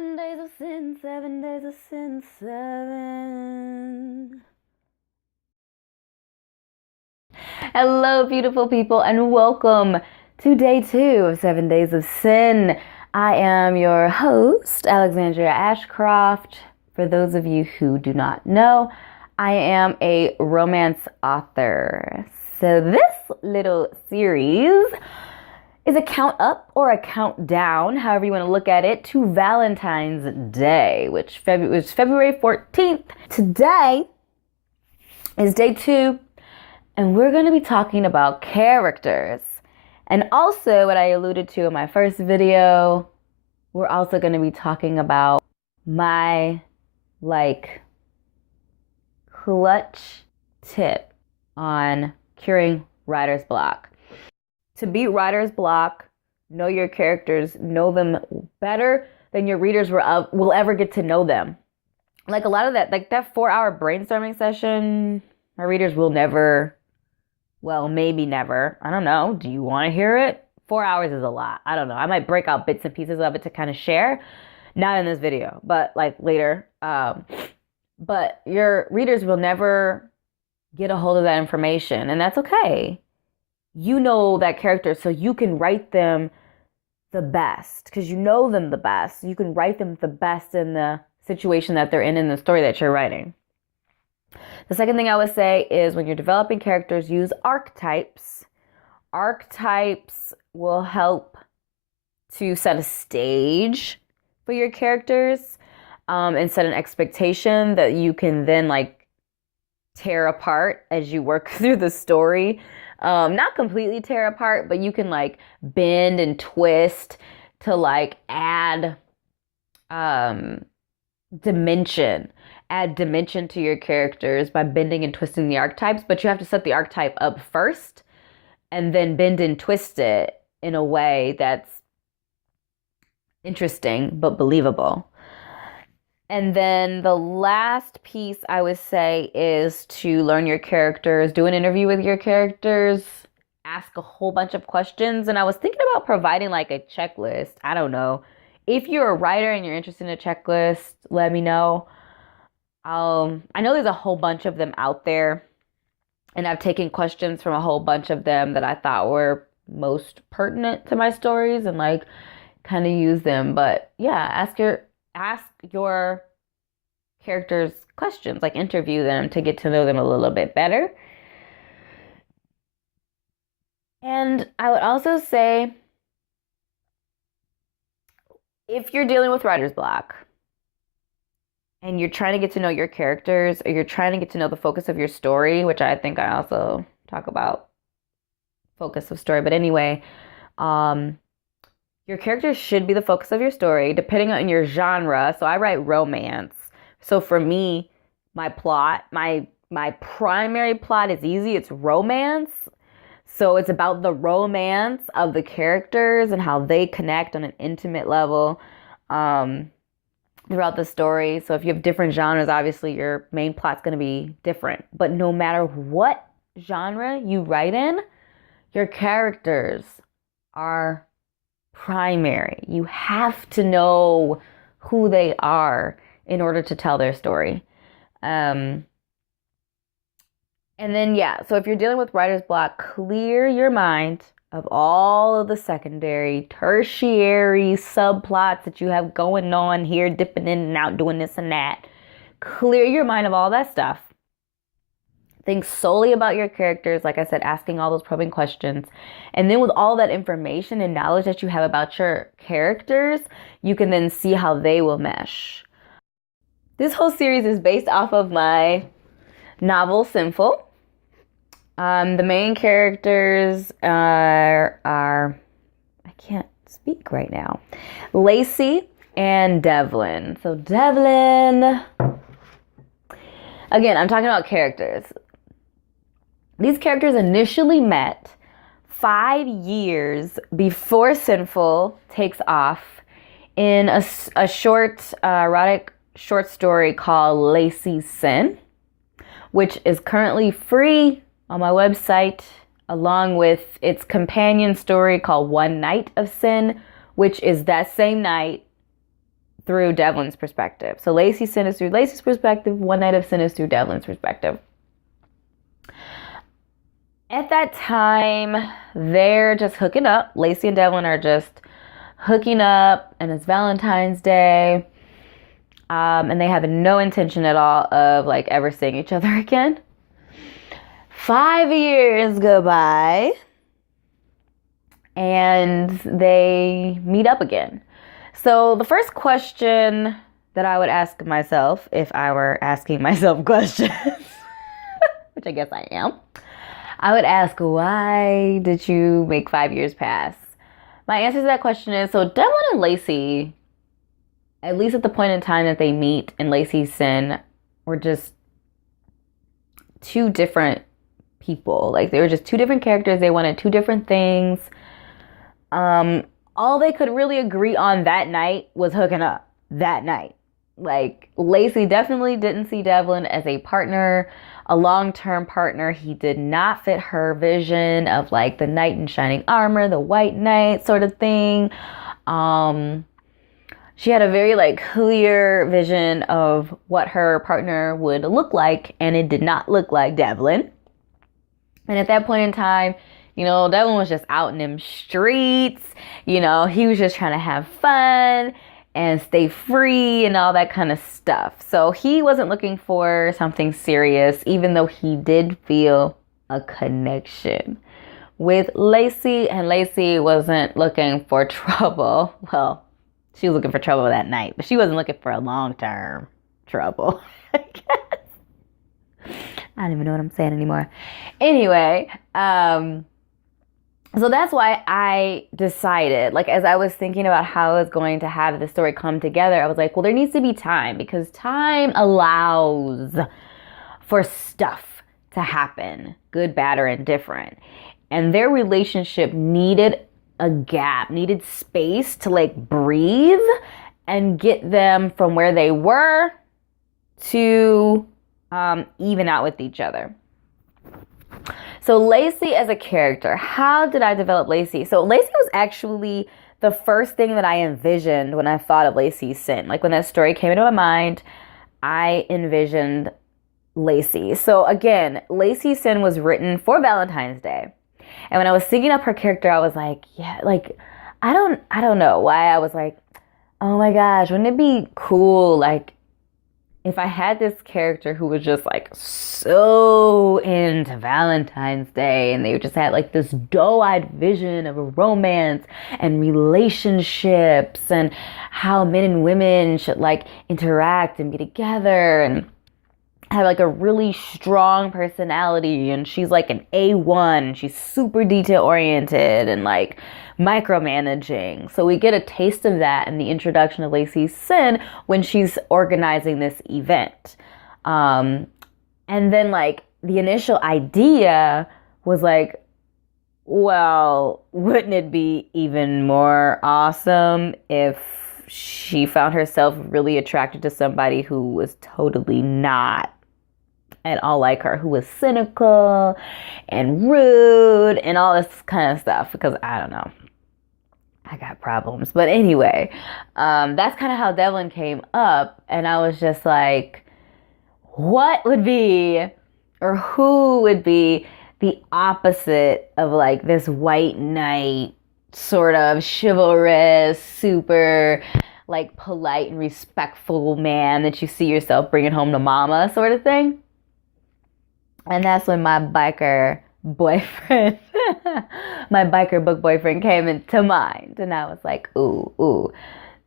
7 days of sin, 7 days of sin, 7. Hello, beautiful people, and welcome to day 2 of 7 days of sin. I am your host, Alexandria Ashcroft. For those of you who do not know, I am a romance author. So this little series is a count up or a countdown, however you want to look at it, to Valentine's Day, which was February 14th. Today is day 2, and we're going to be talking about characters. And also, what I alluded to in my first video, we're also going to be talking about my, clutch tip on curing writer's block. To beat writer's block, know your characters, know them better than your readers will ever get to know them. Like a lot of that, like that 4-hour brainstorming session, my readers will never, well, maybe never. I don't know. Do you want to hear it? 4 hours is a lot. I don't know. I might break out bits and pieces of it to kind of share. Not in this video, but like later. But your readers will never get a hold of that information, and that's okay. You know that character, so you can write them the best because you know them the best. You can write them the best in the situation that they're in the story that you're writing. The second thing I would say is when you're developing characters, use archetypes. Archetypes will help to set a stage for your characters and set an expectation that you can then tear apart as you work through the story. Not completely tear apart, but you can bend and twist to add dimension to your characters by bending and twisting the archetypes. But you have to set the archetype up first and then bend and twist it in a way that's interesting but believable. And then the last piece I would say is to learn your characters, do an interview with your characters, ask a whole bunch of questions. And I was thinking about providing a checklist. I don't know. If you're a writer and you're interested in a checklist, let me know. I know there's a whole bunch of them out there, and I've taken questions from a whole bunch of them that I thought were most pertinent to my stories and kind of use them. But yeah, ask your characters questions, interview them to get to know them a little bit better. And I would also say, if you're dealing with writer's block and you're trying to get to know your characters, or you're trying to get to know the focus of your story, which I think I also talk about focus of story, but anyway, your characters should be the focus of your story, depending on your genre. So I write romance. So for me, my primary plot is easy. It's romance. So it's about the romance of the characters and how they connect on an intimate level throughout the story. So if you have different genres, obviously your main plot's going to be different. But no matter what genre you write in, your characters are primary. You have to know who they are in order to tell their story. And then, so if you're dealing with writer's block, clear your mind of all of the secondary, tertiary subplots that you have going on here, dipping in and out, doing this and that. Clear your mind of all that stuff. Think solely about your characters, like I said, asking all those probing questions. And then with all that information and knowledge that you have about your characters, you can then see how they will mesh. This whole series is based off of my novel, Sinnful. The main characters are I can't speak right now, Lacey and Devlin. So Devlin, again, I'm talking about characters. These characters initially met 5 years before Sinnful takes off in a short, erotic short story called Lacey's Sinn, which is currently free on my website, along with its companion story called One Night of Sin, which is that same night through Devlin's perspective. So Lacey's Sin is through Lacey's perspective. One Night of Sin is through Devlin's perspective. At that time, they're just hooking up. Lacey and Devlin are just hooking up, and it's Valentine's Day. And they have no intention at all of like ever seeing each other again. 5 years go by, and they meet up again. So the first question that I would ask myself if I were asking myself questions, which I guess I am, I would ask, why did you make 5 years pass? My answer to that question is, so Devlin and Lacey, at least at the point in time that they meet in Lacey's Sin, were just two different people. Like, they were just two different characters. They wanted two different things. All they could really agree on that night was hooking up that night. Like, Lacey definitely didn't see Devlin as a partner, a long-term partner. He did not fit her vision of like the knight in shining armor, the white knight sort of thing. She had a very like clear vision of what her partner would look like, and it did not look like Devlin. And at that point in time, you know, Devlin was just out in them streets. You know, he was just trying to have fun and stay free and all that kind of stuff. So he wasn't looking for something serious, even though he did feel a connection with Lacey, and Lacey wasn't looking for trouble. Well, she was looking for trouble that night, but she wasn't looking for a long-term trouble, I guess. I don't even know what I'm saying anymore. Anyway, so that's why I decided, like, as I was thinking about how I was going to have the story come together, I was like, well, there needs to be time, because time allows for stuff to happen, good, bad, or indifferent. And their relationship needed a gap, needed space to like breathe and get them from where they were to even out with each other. So Lacey as a character, how did I develop Lacey? So Lacey was actually the first thing that I envisioned when I thought of Lacey's Sin. Like, when that story came into my mind, I envisioned Lacey. So again, Lacey's Sin was written for Valentine's Day. And when I was thinking up her character, I was like, yeah, like, I don't know why I was like, oh my gosh, wouldn't it be cool, like, if I had this character who was just like so into Valentine's Day, and they just had like this doe-eyed vision of a romance and relationships and how men and women should like interact and be together, and have like a really strong personality, and she's like an A1, she's super detail oriented and like micromanaging. So we get a taste of that in the introduction of Lacey's Sin when she's organizing this event. And then like the initial idea was like, well, wouldn't it be even more awesome if she found herself really attracted to somebody who was totally not at all like her, who was cynical and rude and all this kind of stuff, because I don't know, I got problems. But anyway, that's kind of how Devlin came up, and I was just like, what would be, or who would be the opposite of like this white knight, sort of chivalrous, super like polite and respectful man that you see yourself bringing home to mama sort of thing? And that's when my biker boyfriend, my biker book boyfriend came into mind. And I was like, ooh,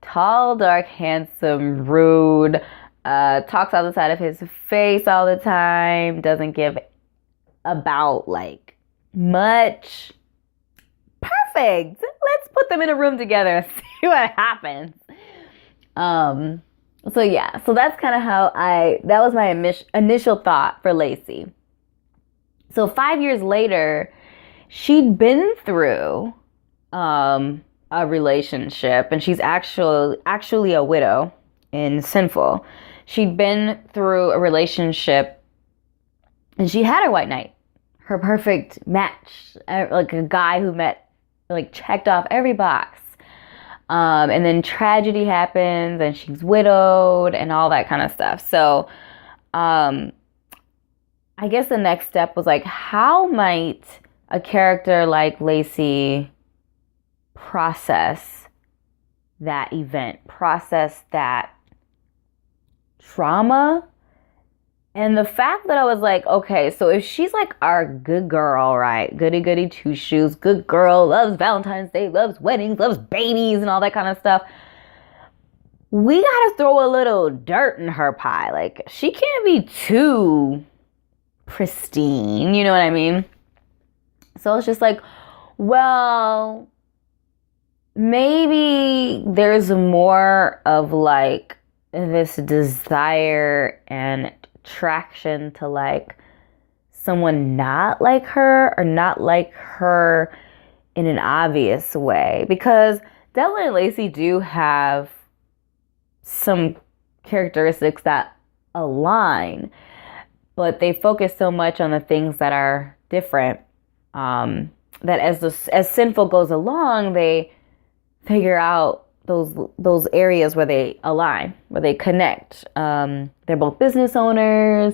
tall, dark, handsome, rude, talks out the side of his face all the time, doesn't give about like much. Perfect. Let's put them in a room together and see what happens. So yeah, so that's kind of how that was my initial thought for Lacey. So 5 years later, she'd been through a relationship, and she's actually a widow in Sinnful. She'd been through a relationship, and she had her white knight, her perfect match, like a guy who like checked off every box. And then tragedy happens and she's widowed and all that kind of stuff. So I guess the next step was like, how might a character like Lacey process that event, process that trauma? And the fact that I was like, okay, so if she's like our good girl, right? Goody goody two shoes, good girl, loves Valentine's Day, loves weddings, loves babies and all that kind of stuff. We gotta throw a little dirt in her pie. Like, she can't be too pristine, you know what I mean? So it's just like, well, maybe there's more of like this desire and attraction to like someone not like her or not like her in an obvious way, because Devlin and Lacey do have some characteristics that align, but they focus so much on the things that are different, that as Sinnful goes along, they figure out those areas where they align, where they connect. They're both business owners,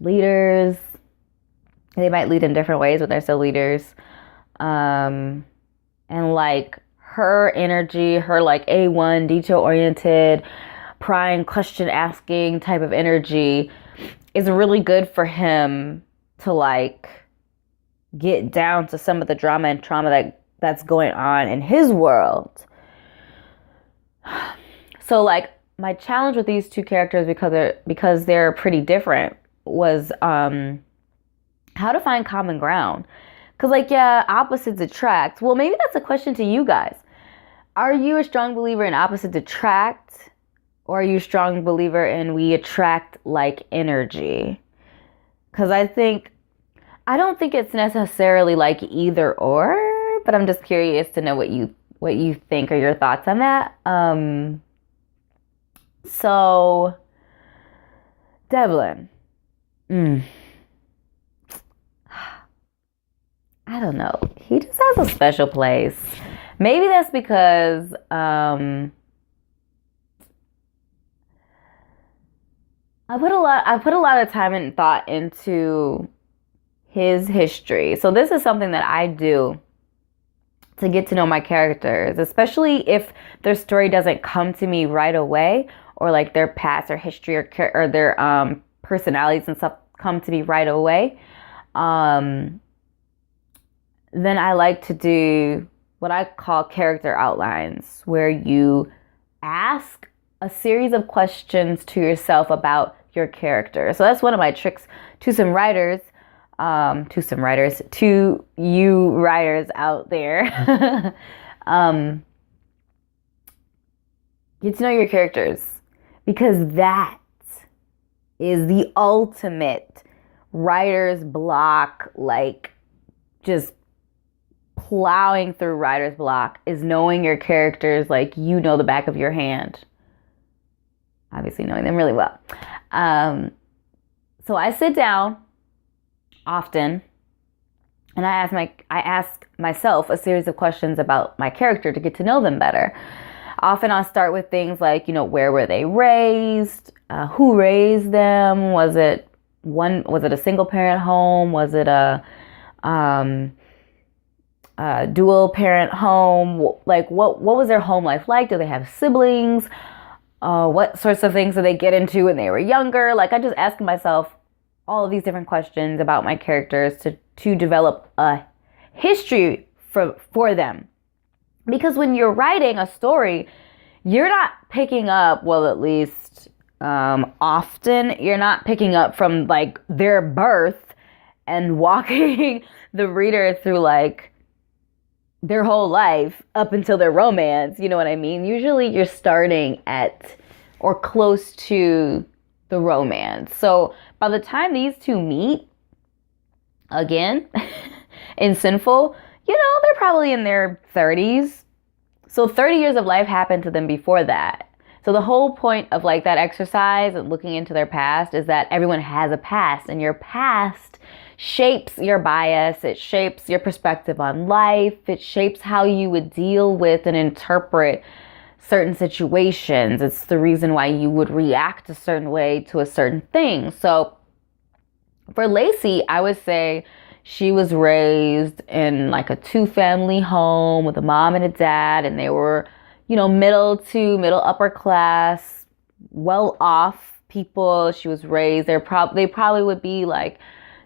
leaders. They might lead in different ways, but they're still leaders. And like her energy, her like A1, detail oriented, prying, question asking type of energy is really good for him to like get down to some of the drama and trauma that's going on in his world. So like my challenge with these two characters, because they're pretty different, was how to find common ground. Because like, yeah, opposites attract. Well, maybe that's a question to you guys. Are you a strong believer in opposites attract? Or are you a strong believer in we attract like energy? Because I don't think it's necessarily like either or, but I'm just curious to know what you think or your thoughts on that. So Devlin, I don't know. He just has a special place. Maybe that's because I put a lot of time and thought into his history. So this is something that I do to get to know my characters, especially if their story doesn't come to me right away, or like their past or history or their personalities and stuff come to me right away. Then I like to do what I call character outlines, where you ask a series of questions to yourself about your character. So that's one of my tricks to you writers out there. Get to know your characters, because that is the ultimate writer's block, like just plowing through writer's block, is knowing your characters like you know the back of your hand. Obviously knowing them really well. So I sit down often and I ask myself a series of questions about my character to get to know them better. Often I'll start with things like, where were they raised? Who raised them? Was it a single parent home? Was it a dual parent home? Like what was their home life like? Do they have siblings? What sorts of things did they get into when they were younger? Like, I just ask myself all of these different questions about my characters to develop a history for them. Because when you're writing a story, you're not picking up, well, at least often, you're not picking up from like their birth and walking the reader through like their whole life up until their romance, you know what I mean? Usually you're starting at or close to the romance. So by the time these two meet again in Sinnful, they're probably in their 30s. So 30 years of life happened to them before that. So the whole point of like that exercise and looking into their past is that everyone has a past, and your past shapes your bias. It shapes your perspective on life. It shapes how you would deal with and interpret certain situations. It's the reason why you would react a certain way to a certain thing. So for Lacey, I would say she was raised in like a 2-family home with a mom and a dad, and they were, middle to middle upper class, well off people. She was raised, they probably would be like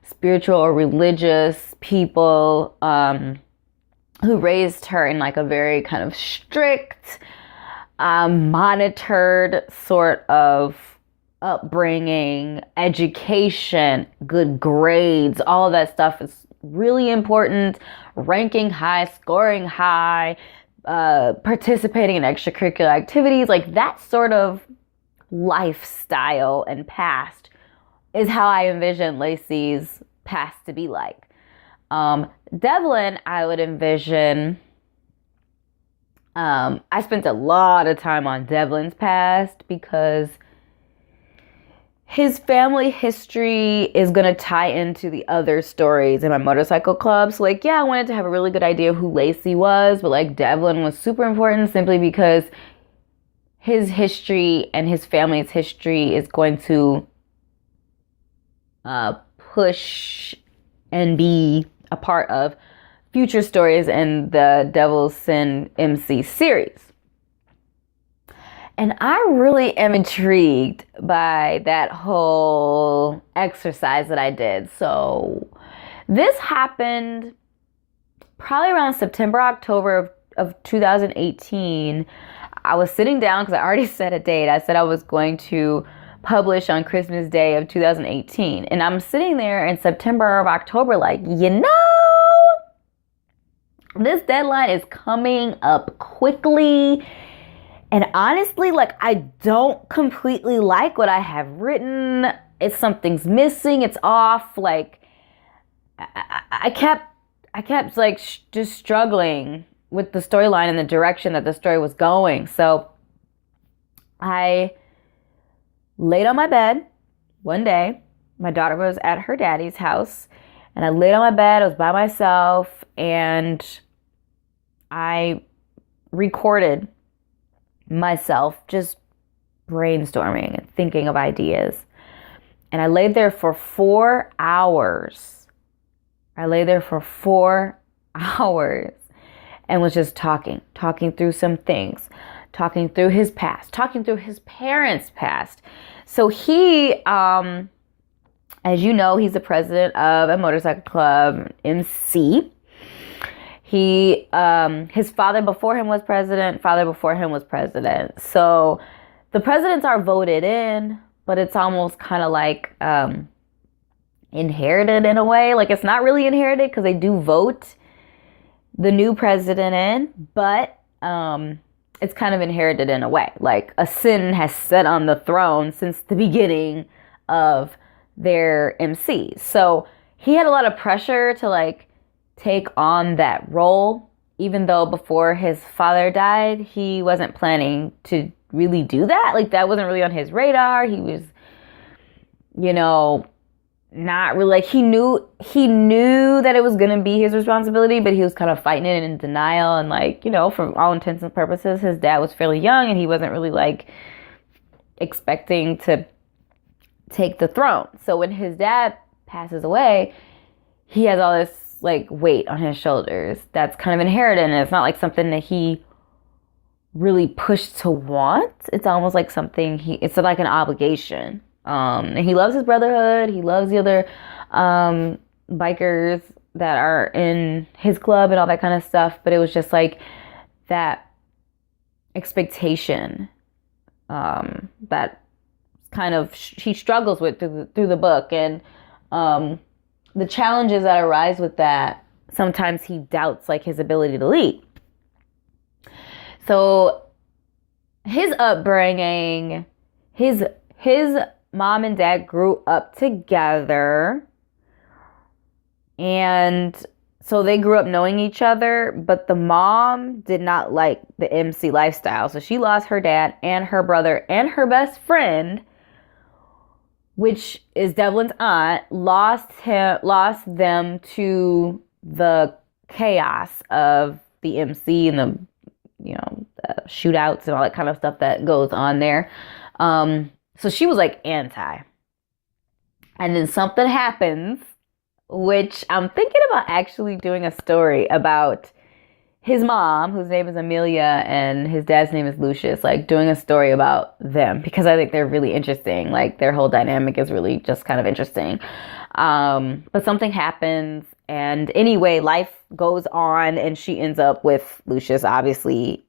spiritual or religious people who raised her in like a very kind of strict, monitored sort of upbringing, education, good grades, all of that stuff is really important. Ranking high, scoring high, participating in extracurricular activities, like that sort of lifestyle and past is how I envision Lacey's past to be like. Devlin, I would envision, I spent a lot of time on Devlin's past because his family history is going to tie into the other stories in my motorcycle club. So like, yeah, I wanted to have a really good idea of who Lacey was, but like Devlin was super important simply because his history and his family's history is going to push and be a part of future stories in the Devil's Sinn MC series. And I really am intrigued by that whole exercise that I did. So this happened probably around September, October of 2018. I was sitting down because I already set a date. I said I was going to publish on Christmas Day of 2018. And I'm sitting there in September or October like, this deadline is coming up quickly. And honestly, like, I don't completely like what I have written. It's something's missing. It's off. Like, I kept like just struggling with the storyline and the direction that the story was going. So I laid on my bed one day. My daughter was at her daddy's house, and I laid on my bed. I was by myself, and I recorded myself just brainstorming and thinking of ideas. And I laid there for 4 hours. I lay there for 4 hours and was just talking through some things, talking through his past, talking through his parents' past. So he, as you know, he's the president of a motorcycle club, MC. He, his father before him was president, father before him was president. So the presidents are voted in, but it's almost kind of like inherited in a way. Like, it's not really inherited because they do vote the new president in, but it's kind of inherited in a way. Like, a Sinn has sat on the throne since the beginning of their MC. So he had a lot of pressure to like take on that role, even though before his father died, he wasn't planning to really do that. Like, that wasn't really on his radar. He was, not really, like, he knew that it was going to be his responsibility, but he was kind of fighting it in denial. And like, for all intents and purposes, his dad was fairly young and he wasn't really like expecting to take the throne. So when his dad passes away, he has all this like weight on his shoulders that's kind of inherited, and it's not like something that he really pushed to want. It's almost like something it's like an obligation. And he loves his brotherhood. He loves the other bikers that are in his club and all that kind of stuff. But it was just like that expectation that kind of he struggles with through the book, and the challenges that arise with that. Sometimes he doubts like his ability to lead. So his upbringing, his mom and dad grew up together, and so they grew up knowing each other, but the mom did not like the MC lifestyle. So she lost her dad and her brother and her best friend which is Devlin's aunt, lost them to the chaos of the MC and the, shootouts and all that kind of stuff that goes on there. So she was like anti. And then something happens, which I'm thinking about actually doing a story about his mom, whose name is Amelia, and his dad's name is Lucius, like doing a story about them because I think they're really interesting. Like their whole dynamic is really just kind of interesting. But something happens, and anyway, life goes on, and she ends up with Lucius, obviously,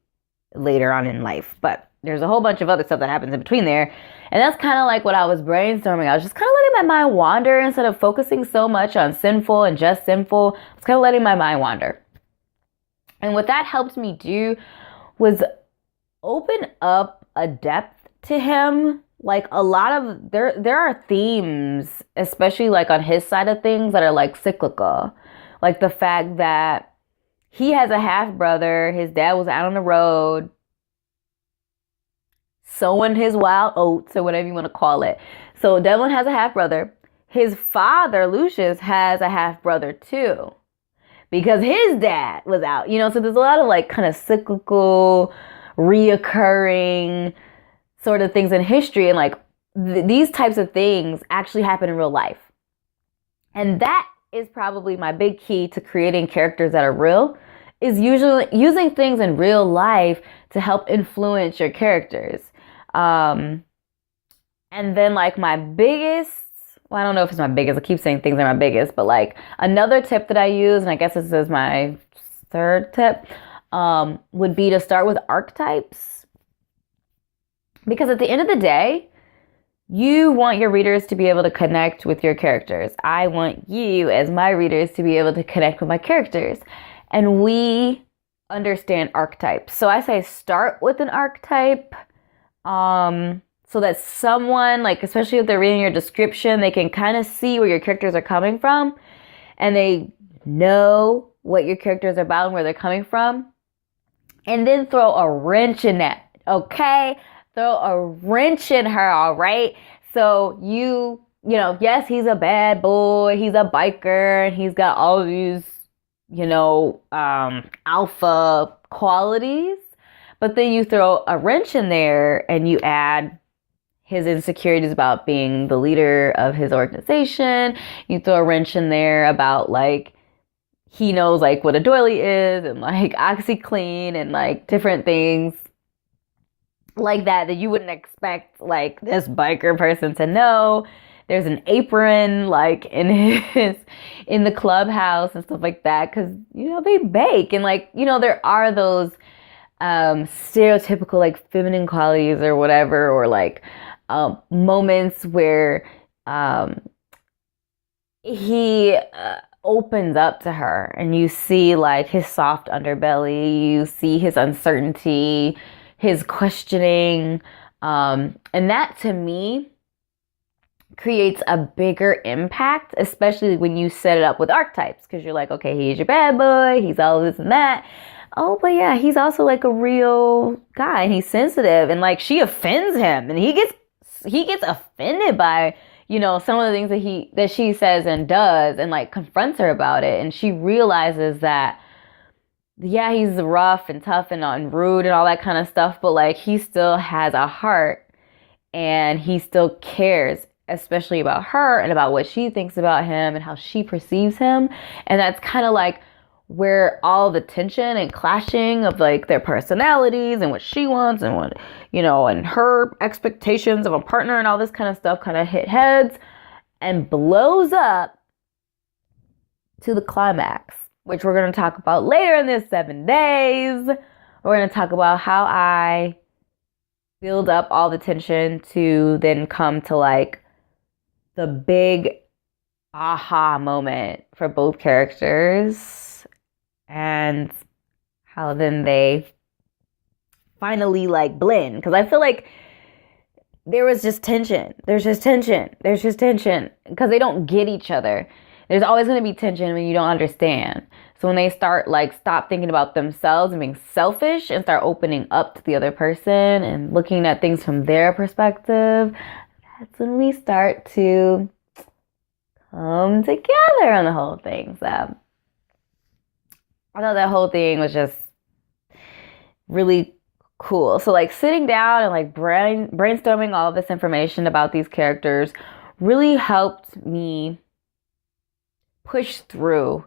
later on in life. But there's a whole bunch of other stuff that happens in between there. And that's kind of like what I was brainstorming. I was just kind of letting my mind wander instead of focusing so much on Sinnful and just Sinnful. I was kind of letting my mind wander. And what that helped me do was open up a depth to him. Like a lot of there are themes, especially like on his side of things, that are like cyclical. Like the fact that he has a half brother, his dad was out on the road sowing his wild oats or whatever you want to call it. So Devlin has a half brother. His father, Lucius, has a half brother too, because his dad was out, so there's a lot of like kind of cyclical, reoccurring sort of things in history. And like these types of things actually happen in real life. And that is probably my big key to creating characters that are real, is usually using things in real life to help influence your characters. And then like my biggest, well, I don't know if it's my biggest, I keep saying things are my biggest, but like another tip that I use, and I guess this is my third tip, would be to start with archetypes. Because at the end of the day, you want your readers to be able to connect with your characters. I want you, as my readers, to be able to connect with my characters. And we understand archetypes. So I say start with an archetype, so that someone, like, especially if they're reading your description, they can kind of see where your characters are coming from, and they know what your characters are about and where they're coming from. And then throw a wrench in that, okay? Throw a wrench in her, all right? So yes, he's a bad boy, he's a biker, and he's got all these, alpha qualities. But then you throw a wrench in there and you add his insecurities about being the leader of his organization. You throw a wrench in there about like he knows like what a doily is and like OxyClean and like different things like that you wouldn't expect like this biker person to know. There's an apron like in the clubhouse and stuff like that, because they bake, and like there are those stereotypical like feminine qualities or whatever, or like moments where he opens up to her and you see like his soft underbelly, you see his uncertainty, his questioning, and that to me creates a bigger impact, especially when you set it up with archetypes, because you're like, okay, he's your bad boy, he's all this and that. Oh, but yeah, he's also like a real guy, and he's sensitive, and like she offends him, and he gets offended by some of the things that she says and does, and like confronts her about it, and she realizes that yeah, he's rough and tough and rude and all that kind of stuff, but like he still has a heart, and he still cares, especially about her and about what she thinks about him and how she perceives him. And that's kind of like where all the tension and clashing of like their personalities and what she wants and what, and her expectations of a partner and all this kind of stuff kind of hit heads and blows up to the climax, which we're going to talk about later in this 7 days. We're going to talk about how I build up all the tension to then come to like the big aha moment for both characters, and how then they finally like blend. Because I feel like there was just tension. There's just tension because they don't get each other. There's always going to be tension when you don't understand. So when they start like stop thinking about themselves and being selfish and start opening up to the other person and looking at things from their perspective, that's when we start to come together on the whole thing. So I thought that whole thing was just really cool. So like sitting down and like brainstorming all of this information about these characters really helped me push through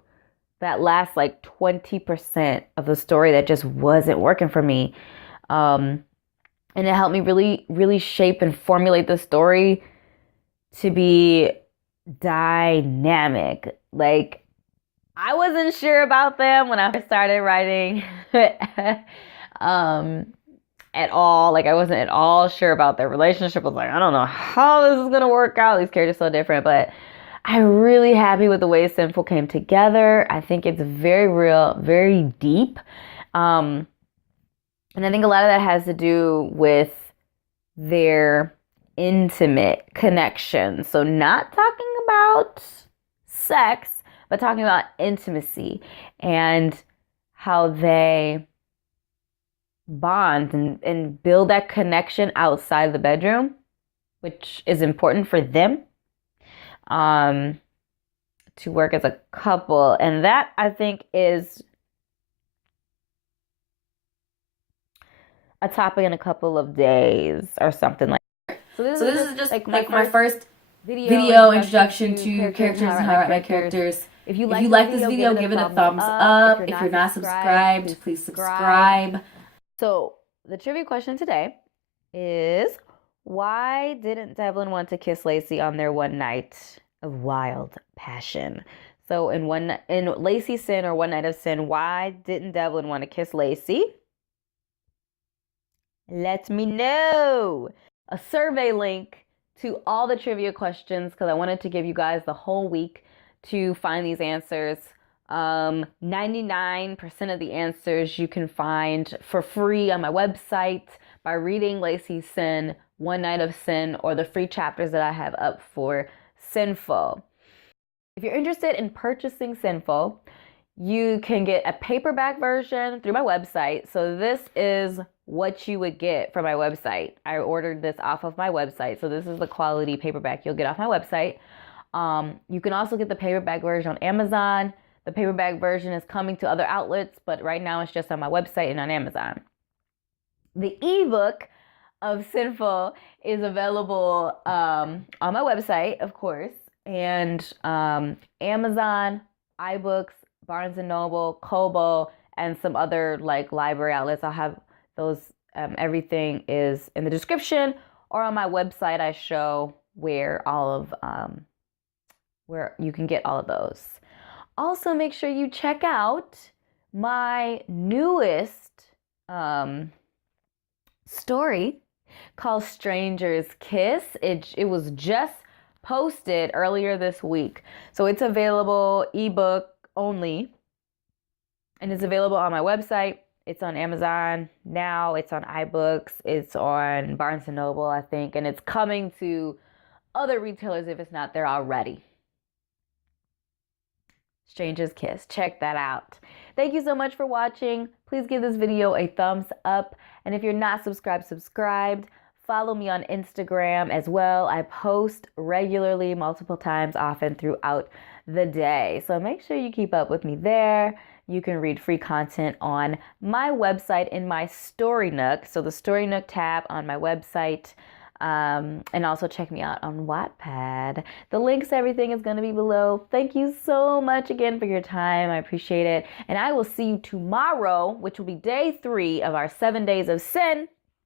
that last like 20% of the story that just wasn't working for me. And it helped me really shape and formulate the story to be dynamic. Like, I wasn't sure about them when I first started writing at all. Like, I wasn't at all sure about their relationship. I was like, I don't know how this is gonna work out. These characters are so different, but I'm really happy with the way Sinnful came together. I think it's very real, very deep. And I think a lot of that has to do with their intimate connection. So not talking about sex, but talking about intimacy and how they bond and build that connection outside the bedroom, which is important for them to work as a couple. And that, I think, is a topic in a couple of days or something like that. So this is just like my first video introduction to characters and how I write my characters. If you like this video, give it a thumbs up. If you're not subscribed, please subscribe. So the trivia question today is, why didn't Devlin want to kiss Lacey on their one night of wild passion? So in Lacey Sinn or One Night of Sinn, why didn't Devlin want to kiss Lacey? Let me know. A survey link to all the trivia questions, because I wanted to give you guys the whole week to find these answers. 99% of the answers you can find for free on my website by reading Lacey Sinn, One Night of Sinn, or the free chapters that I have up for Sinnful. If you're interested in purchasing Sinnful, you can get a paperback version through my website. So this is what you would get from my website. I ordered this off of my website. So this is the quality paperback you'll get off my website. You can also get the paperback version on Amazon. The paperback version is coming to other outlets, but right now it's just on my website and on Amazon. The ebook of Sinnful is available on my website, of course, and Amazon, iBooks, Barnes & Noble, Kobo, and some other like library outlets. I'll have those, everything is in the description, or on my website I show where where you can get all of those. Also, make sure you check out my newest story called Stranger's Kiss. It was just posted earlier this week. So it's available ebook only, and it's available on my website. It's on Amazon now. It's on iBooks. It's on Barnes & Noble, I think, and it's coming to other retailers if it's not there already. Stranger's Kiss. Check that out. Thank you so much for watching. Please give this video a thumbs up. And if you're not subscribed, follow me on Instagram as well. I post regularly, multiple times, often throughout the day. So make sure you keep up with me there. You can read free content on my website in my Story Nook. So the Story Nook tab on my website. And also check me out on Wattpad. The links to everything is going to be below. Thank you so much again for your time. I appreciate it. And I will see you tomorrow, which will be day 3 of our 7 days of Sinn.